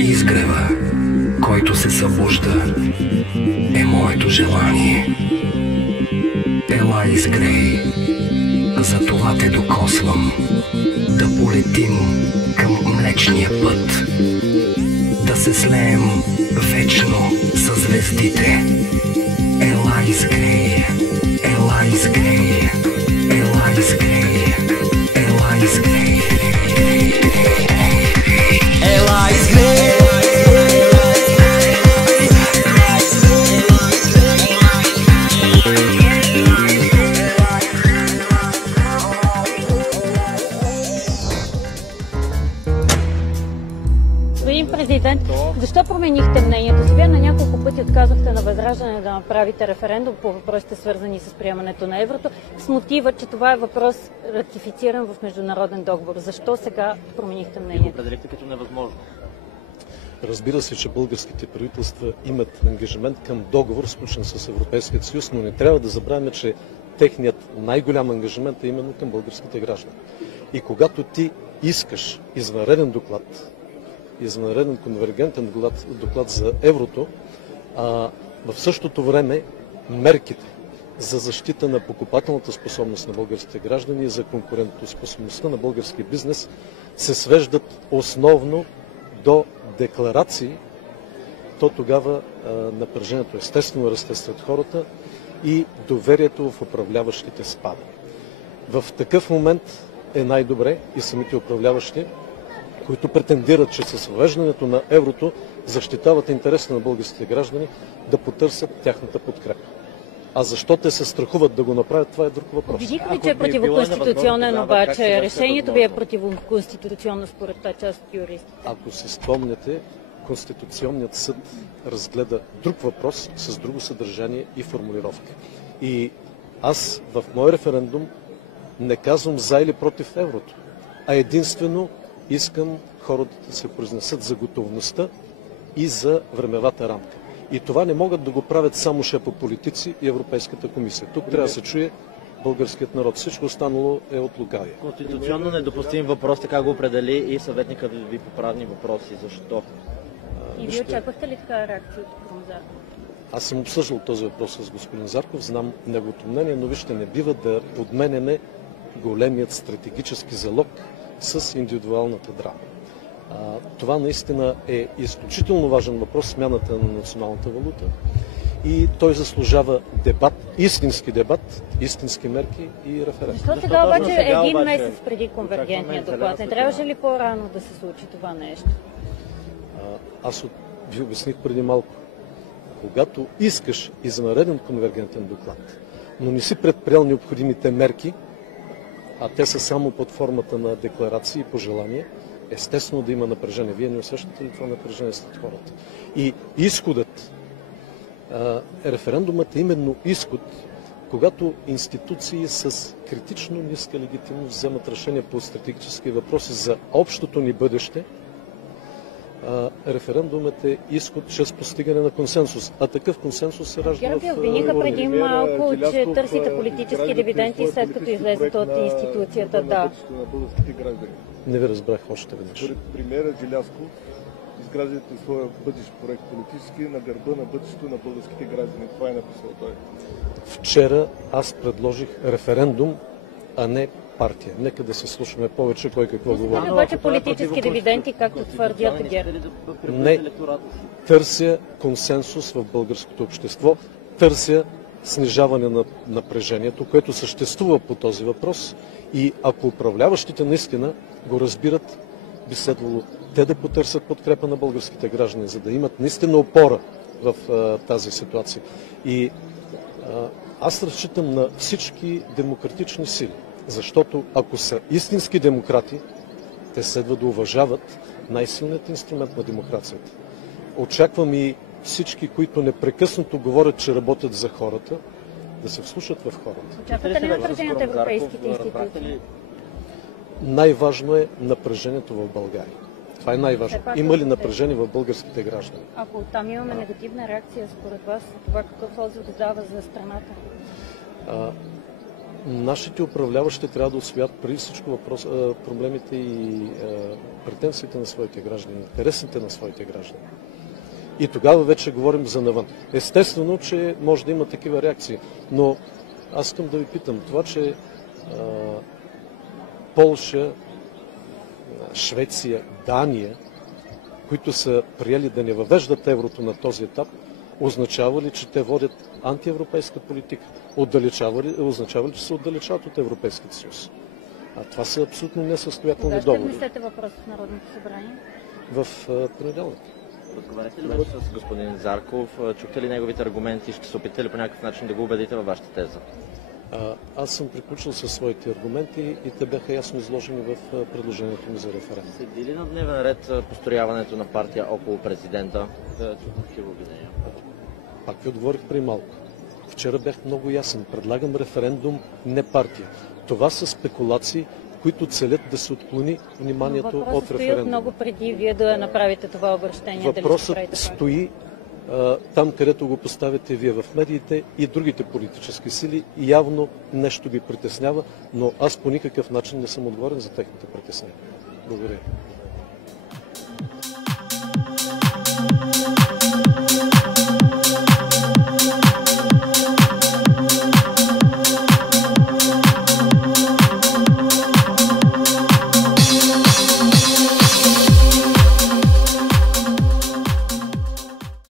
Изгрева, който се събужда, е моето желание. Ела изгрей, за това те докосвам, да полетим към Млечния път, да се слеем вечно със звездите. Ела изгрей, ела изгрей, ела изгрей, ела изгрей, ела изгрей. Господин президент, защо променихте мнението си? Вие на няколко пъти отказахте на Възраждане да направите референдум по въпросите, свързани с приемането на еврото, с мотива, че това е въпрос ратифициран в международен договор. Защо сега променихте мнението? Го определихте като невъзможно. Разбира се, че българските правителства имат ангажимент към договор, сключен с Европейския съюз, но не трябва да забравяме, че техният най-голям ангажимент е именно към българските граждани. И когато ти искаш извънреден доклад, извънреден конвергентен доклад за еврото, в същото време мерките за защита на покупателната способност на българските граждани и за конкурентоспособността на българския бизнес се свеждат основно до декларации, то тогава напрежението естествено расте сред хората и доверието в управляващите спада. В такъв момент е най-добре и самите управляващи, които претендират, че с въвеждането на еврото защитават интересите на българските граждани, да потърсят тяхната подкрепа. А защо те се страхуват да го направят, това е друг въпрос. Убедиха ли, че е противоконституционен, обаче решението ви е противоконституционно според тази част от юристите? Ако си спомняте, Конституционният съд разгледа друг въпрос с друго съдържание и формулировка. И аз в мой референдум не казвам за или против еврото, а единствено искам хората да се произнесат за готовността и за времевата рамка. И това не могат да го правят само шепа политици и Европейската комисия. Тук трябва да се чуе българският народ. Всичко останало е от лукавие. Конституционно недопустим въпрос, така го определи и съветникът ви по правни въпроси. Защо? И вие очаквахте ли така реакция от господин Зарков? Аз съм обсъждал този въпрос с господин Зарков, знам неговото мнение, но вижте, не бива да подменяме големият стратегически залог с индивидуалната драма. Това наистина е изключително важен въпрос, смяната на националната валута. И той заслужава дебат, истински мерки и референдум. Защо сега обаче един месец преди конвергентния доклад? Не трябваше ли по-рано да се случи това нещо? Аз ви обясних преди малко. Когато искаш извънреден конвергентен доклад, но не си предприел необходимите мерки, а те са само под формата на декларации и пожелания, естествено да има напрежение. Вие не усещате ли това напрежение сред хората? И изходът, референдумът е именно изход, когато институции с критично ниска легитимност вземат решение по стратегически въпроси за общото ни бъдеще. Референдумът е изход чрез постигане на консенсус. А такъв консенсус се ражда в... ГЕРБ ви обвиниха преди малко, че търсите политически дивиденти след като излезете от институцията. Да. Не ви разбрах още веднъж. Според премиера Желязков изграждате своя бъдещ проект политически на гърба на бъдещето на българските граждани. Това е написал той. Вчера аз предложих референдум, а не партия. Нека да се слушаме повече кой какво говори. Обаче политически дивиденти, както твърдят ГЕРБ. Не, търся консенсус в българското общество, търся снижаване на напрежението, което съществува по този въпрос и ако управляващите наистина го разбират, би следвало те да потърсят подкрепа на българските граждани, за да имат наистина опора в тази ситуация. И аз разчитам на всички демократични сили, защото ако са истински демократи, те следва да уважават най-силният инструмент на демокрацията. Очаквам и всички, които непрекъснато говорят, че работят за хората, да се вслушат в хората. Очаквате ли напрежение от европейските институции? Най-важно е напрежението в България. Това е най-важно. Има ли напрежение в българските граждани? Ако там имаме негативна реакция, според вас, това какъв отзив дава за страната? Нашите управляващи трябва да усвоят преди всичко проблемите и претенциите на своите граждани, интересите на своите граждани. И тогава вече говорим за навън. Естествено, че може да има такива реакции, но аз искам да ви питам, това, че Полша, Швеция, Дания, които са приели да не въвеждат еврото на този етап, означава ли, че те водят антиевропейска политика? Означава ли, че се отдалечават от Европейския съюз? А това са абсолютно несъстоятелни Кога ще доводи. внесете въпрос в Народното събрание? В понеделник. Разговаряте ли вече с господин Зарков? Чухте ли неговите аргументи? Ще се опитате ли по някакъв начин да го убедите във вашата теза? Аз съм приключил със своите аргументи и те бяха ясно изложени в предложението ми за референдум. Седи ли на дневен ред построяването на партия около президента? Чухме такива обвинения. Пак ви отговорих преди малко. Вчера бях много ясен. Предлагам референдум, не партия. Това са спекулации, които целят да се отклони вниманието от Въпросът стои референдума. много преди вие да направите това обращение. Въпросът стои там, където го поставяте вие в медиите и другите политически сили. И явно нещо ги притеснява, но аз по никакъв начин не съм отговорен за техните притеснения. Благодаря.